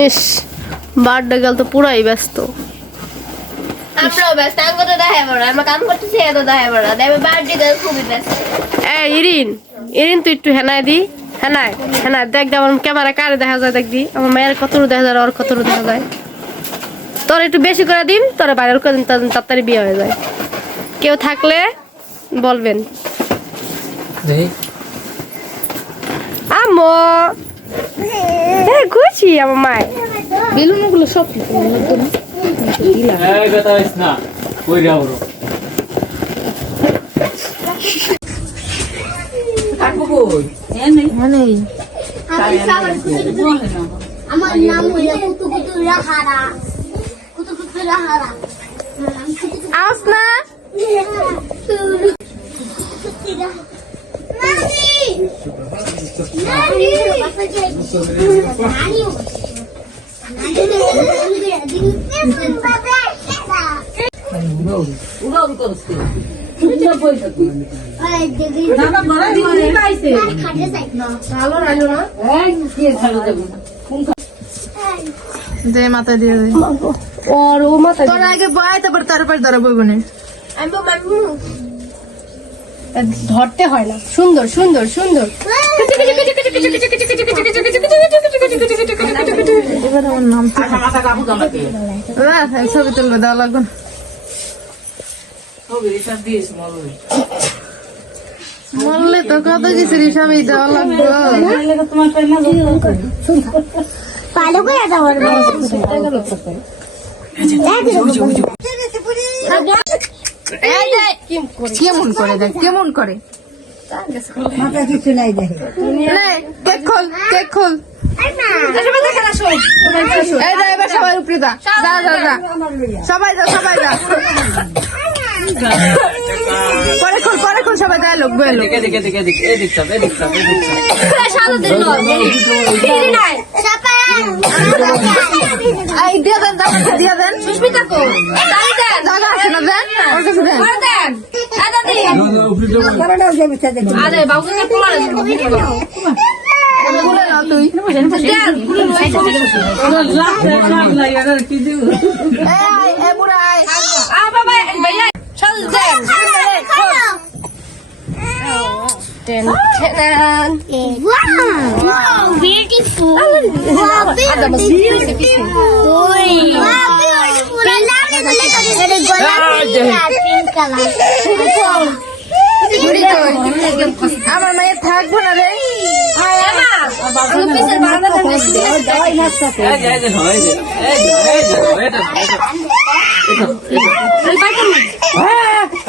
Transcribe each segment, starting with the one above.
ইস গেল তো পুরাই ব্যস্ত। আমরাও ব্যস্ত আমি তো দেখা বড় আমরা কাম করতেছি এত দেখা বড় দেবে বার্থডে গেল খুবই ব্যস্ত। এ ইরিন ইরিন তুই একটু হেনায় দি। হেনায় হেনায় দেখ দে আমার ক্যামেরা কারে দেখা যায় দেখ দি। আমার মায়ের কত দেখা যায় ওর কত দেখা যায়। তোর একটু বেশি করে দিন তোর বাইরের করে দিন তাড়াতাড়ি বিয়ে হয়ে যায়। কেউ থাকলে বলবেন। আম্মু! এ খুশি আমার মায় বেলুনগুলো সব না? কই যাব আমার নাম হইল কুতু কুতু রাহারা কুতু কুতু রাহারা আস না। দে মাথা দিয়ে দে ওর ও মাথা তোর আগে বয় তারপর তার উপর ধরা আমি। ধরতে হয় না সুন্দর সুন্দর সুন্দর এবার আমার নাম তো ছবি তুলবে দেওয়া লাগবে। মরলে তো কত কিছু হিসাবে দেওয়া লাগবে ভালো করে কেমন করে দেখ কেমন করে সবাই উপরে যা যা যা যা সবাই যা সবাই যা পরে খোল পরে খোল সবাই যা লোক বয়ে লোক এদিক এদিক এদিক এদিক সব এদিক সব এদিক সব এই দিয়ে দেন দাদা দিয়ে দেন। সুস্মিতা কো দাদা আছে না দেন। ওর কাছে দেন। বলে নাও তুই। এই এ বুড়া আয় Wow, beautiful. Wow, beautiful. Wow, beautiful. বুড়ি কই আমার মায়ের থাকব না রে এই যে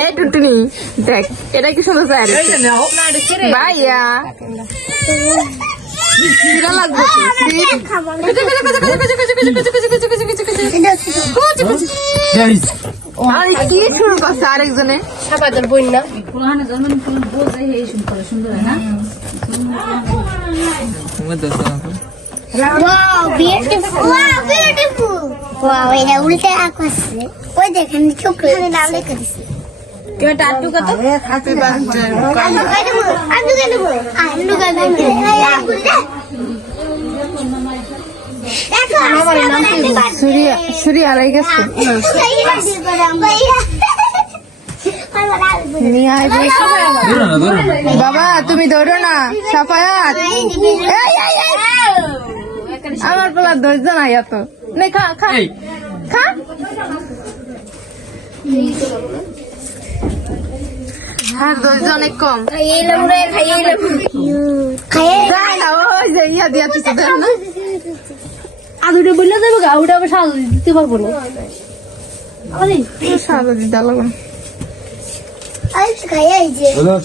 এই টুনটুনি দেখ এটা কি সুন্দর স্যার ভাইয়া কিরা লাগবে আরে কি শুরু করছে আরেকজনে না Wow, beautiful. Wow, beautiful. Wow, এটা উল্টে আকাশে ওই দেখেন নাম লিখে দিছে কেন আড়াই গেছে বাবা তুমি ধরো না সাফায়াত এই, এই, এই। আমার পোলা ধৈর্য নাই এত। নে খা খা। এই। খা। আর ধৈর্য অনেক কম। যাই না ওই যে ইয়া দিয়া তুই দেন না আদুটা বললে দেবে গা ওটা আবার সাজা দিতে পারব না। সাজা দিতে লাগবে। না।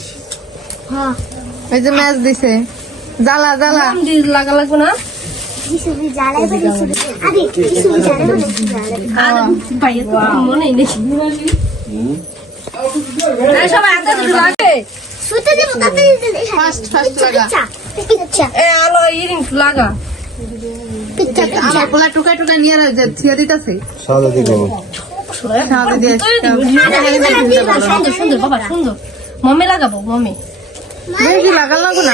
এই যে। ম্যাচ দিছে। জ্বালা জ্বালা। লাগা লাগবে না? লাগে আমার পোলা নিয়ে দিতেছে সাদা দিব সাদা দিয়ে সুন্দর সুন্দর বাবা সুন্দর মম্মি লাগাবো বেশি লাগাল লাগো না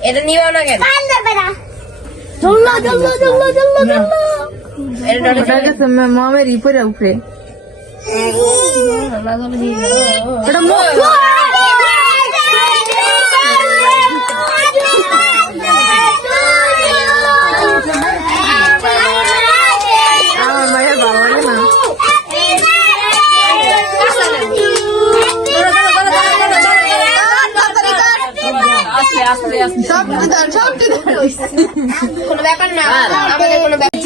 এটা নিবাও না কেন চলল চলল চলল চলল চলল এটা ডরে ওটা গেছে মামে রিপেয়ার উপরে এটা মো আমার মায়ের বাবা না আস্তে আস্তে আস্তে সব ধর সব ধর কোনো ব্যাপার না আমাদের কোনো ব্যাপার এমন করোস ধরো ধরো বাবা ধরো বাবা ধরো খারাপ লাগবে না ধরো আপাকে কলে দুধ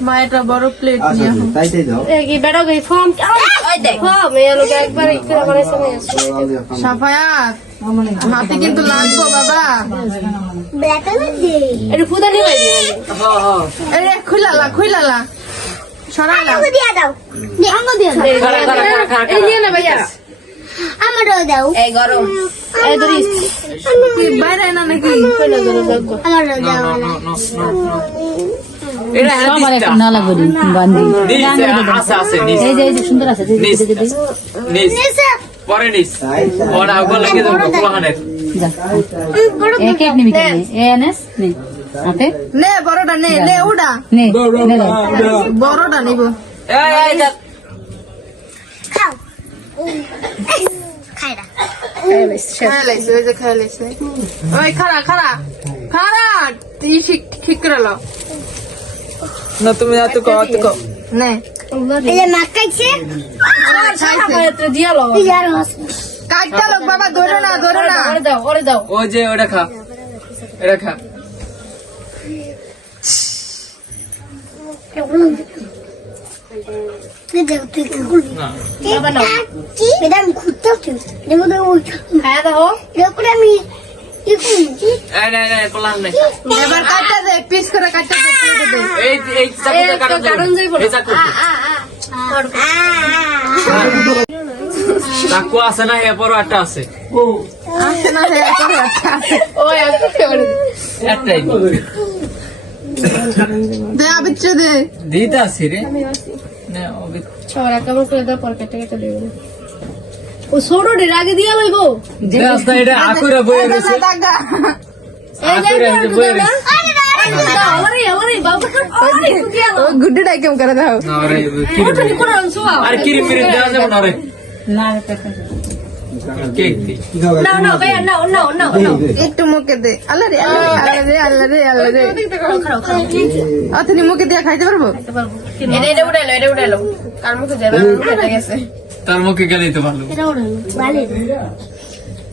মা এটা বড় প্লেট আচ্ছা নিয়ে আচ্ছা, তাই তাই দাও এ কি বেড়া গই ফর্ম ওই দেখ ফর্ম এই লোক একবার একটু বানাইছে না সাফায়াত হাতে কিন্তু লাগবো বাবা ব্ল্যাক কালার দে একটু ফুদা নিয়ে ভাই দিবেন এই খুইলালা খুইলালা সরাইলা আমাকে দিয়া দাও দে আমাকে দিয়া দাও এই নিয়ে না ভাইয়া আমারও দাও এই গরম এই ধরিস কি বাইরে না নাকি আমারও দাও হাদিসটা। এখন নালা করি বান্ধি আছে আছে এই যে এই যে সুন্দর আছে যে- নিস যে- যে- যে- নিস পরে নিস ওর আগল লাগে দেবো কোলাহানের যা। এ কেক নিবি এ এনএস নে। হাতে। নে বড়টা নে নে উড়া। নে নে নে। বড়টা নিব। এই এই যা। খাও। খাইরা খেয়ে ওই যে খেয়ে ওই খারা খারা খারা তুই ঠিক ঠিক করে না তুমি এত কো এত কো নে। এই যে মাখাইছে খাইছে দিয়ালো তুই আর হস কাটটা লোক বাবা ধরো না ধরো না। ওরে দাও ওরে দাও ও যে ওটা খা এটা খা আমি এবার কাটটা দে পিস করে কাটটা দে এই এই চাকুটা কাটো কারণ না। এই চাকু। চাকু আছে না এরপর একটা আছে। না একটা আছে। একটাই। দে আবিচ্ছ দে। দিতে আছে রে। না সবার একেবারে করে দাও পরে কেটে কেটে দেবেন ও ছোট ডের আগে দিয়া লইব। রাস্তা এটা আকুরা রয়েছে দাগা এই যে আকুরা এটা বয়ে রয়েছে আমারে আমারে বাবা আরে দিয়া ও গুড্ডি ডাই কেম করে দাও। আর কিরি মিরি দেওয়া যাবে না রে একটু মুখে দে। আল্লাহ রে আল্লাহ রে আল্লাহ রে আল্লাহ রে অতনি মুখে দিয়ে খাইতে পারব? এটা উঠাইলো এটা উঠাইলো কার মুখে যাবে গেছে। তার মুখে গেলেই তো ভালো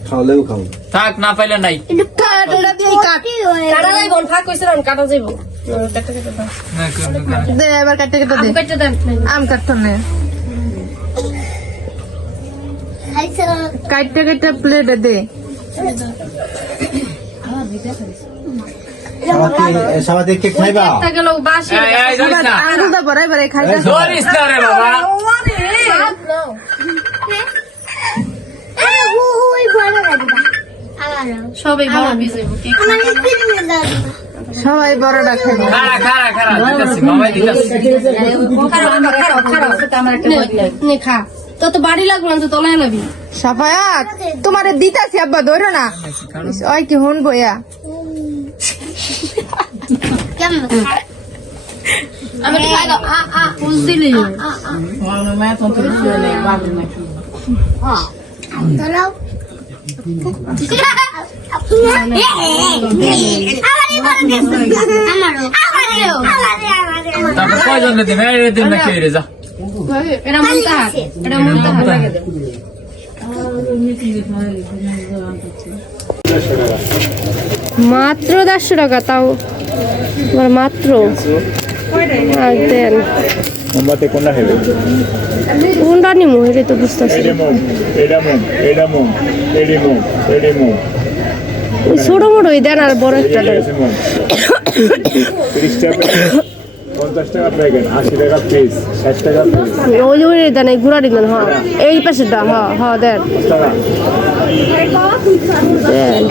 খাওয়ালেও খাও থাক না পাইলে নাই আম কাটতো না খাইছে কাটতে প্লেটে দে সাবাতে সাবাতে খাইবা সবাই বড় সবাই বড়টা খাবে খারা খারা খারা দিতেছি মামাই দিতেছি। খা তো তো বাড়ি লাগবে। না তো তলায় সাফায়াত তোমার দিতাছি আব্বা ধরো না। ওই কি হন বইয়া কেমন? আমি একটু খাই দাও আ আ ফুল দিলি। চলো আমারও আমারও আমারও তারপর কয়জন দিন এই দিন না খেয়ে রে যা। এটা মুনতাহার এটা মুনতাহার লাগে দে মাত্র দেড়শো টাকা তাও। মাত্র। আর দেন মোমবাতি কোনটা হেবে কোনটা নিমু? এটা তো বুঝতেছি। এডে মোম এডা মোম এডা মোম এডি মোম এডি মোম। ওই ছোট মোটোই দেন আর বড় একটা দেন। পঞ্চাশ টাকা প্যাকেট আশি টাকা পিস ষাট টাকা পিস ওই ওই দেন এই গুড়ারি দেন হ্যাঁ। এই পাশে হ্যাঁ হ্যাঁ দেন। দেন।